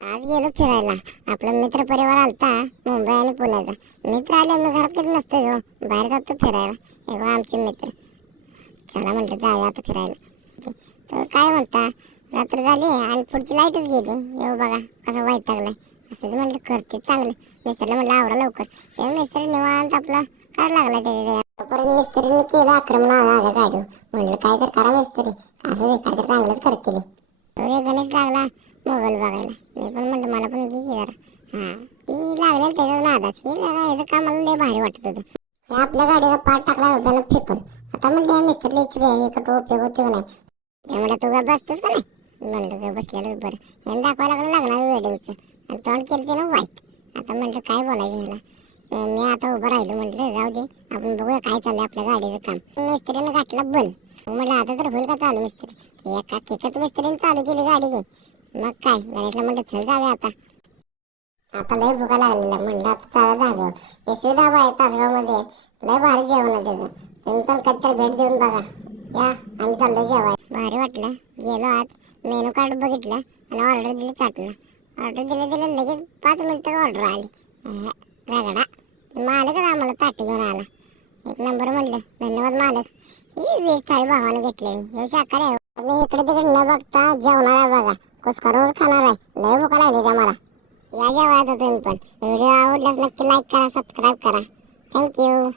आज गेलो फिरायला. आपला मित्र परिवार आलता मुंबई आणि पुण्याचा. मित्र आले मी घरात कधी नसतो जो बाहेर जातो फिरायला. हे बघा आमचे मित्र. चला म्हटलं जाऊया आता फिरायला. तर काय म्हणता, रात्र झाली आणि पुढची लाईटच गेली. हे बघा कसं वैतागलाय. असं ते म्हटलं करते चांगलं. मिस्त्रीला म्हटलं आवरा लवकर. हे मिस्त्री निवांत आपला काढ लागला त्याच्या तोपर्यंत मिस्त्रीने केलं आक्रमण माझ्या गाडीवर. म्हटलं काय तर करा मिस्त्री, असं काय तर चांगलंच करतील. गणेश लागला मोबाईल बघायला. मी पण म्हटलं मला पण घे की जरा. हां ती लागलेलं त्याच्याच नादात. हे जरा याचं काम मला लय भारी वाटत होतं. हे आपल्या गाडीचा पार्ट टाकला उभ्यानं फेकून. आता म्हटलं या मिस्त्रीला इच्छा आहे का तो उपयोग होतो नाही. ते म्हटलं तू काय बसतोस का नाही. म्हणलं काय बसलेलंच बरं. ह्यानं दाखवायला लागलं लग्नाचं वेडिंगचं आणि तोंड केलं त्यानं वाईट. आता म्हटलं काय बोलायचं ह्याला. मी आता उभं राहिलो. म्हटलं जाऊ दे आपण बघूया काय चाललंय आपल्या गाडीचं काम. मिस्त्रीनं घातला बल. म्हटलं आता तर होईल का चालू मिस्त्री. एका केकात मिस्त्रीने चालू केली गाडी घे. मग काय गणेशला म्हटलं चल जाऊया आता. आता लय भुका लागलेला. म्हणलं आता चला धाब्यावर. यशवी धाबा आहे तासगावमध्ये. लय भारी जेवण आहे त्याचं. तुम्ही पण कधीतरी भेट देऊन बघा. या आम्ही चाललो जेवाय. भारी वाटलं. गेलो आत, मेनू कार्ड बघितलं आणि ऑर्डर दिली चाटला. ऑर्डर दिलं लगेच 5 मिनिटात ऑर्डर आली. रगडा मालकच आम्हाला ताटी घेऊन आला. एक नंबर म्हणलं धन्यवाद मालक. ही वेज थाळी भावाने घेतलेली. हे शाकाहारी आहे. मी इकडे तिकडे न बघता जेवणार आहे बघा. कुस्का रोज खाणार आहे. लय भुका लागली मला. या जेवायला तुम्ही पण. व्हिडिओ आवडल्यास नक्की लाईक करा, सबस्क्राईब करा. थँक्यू.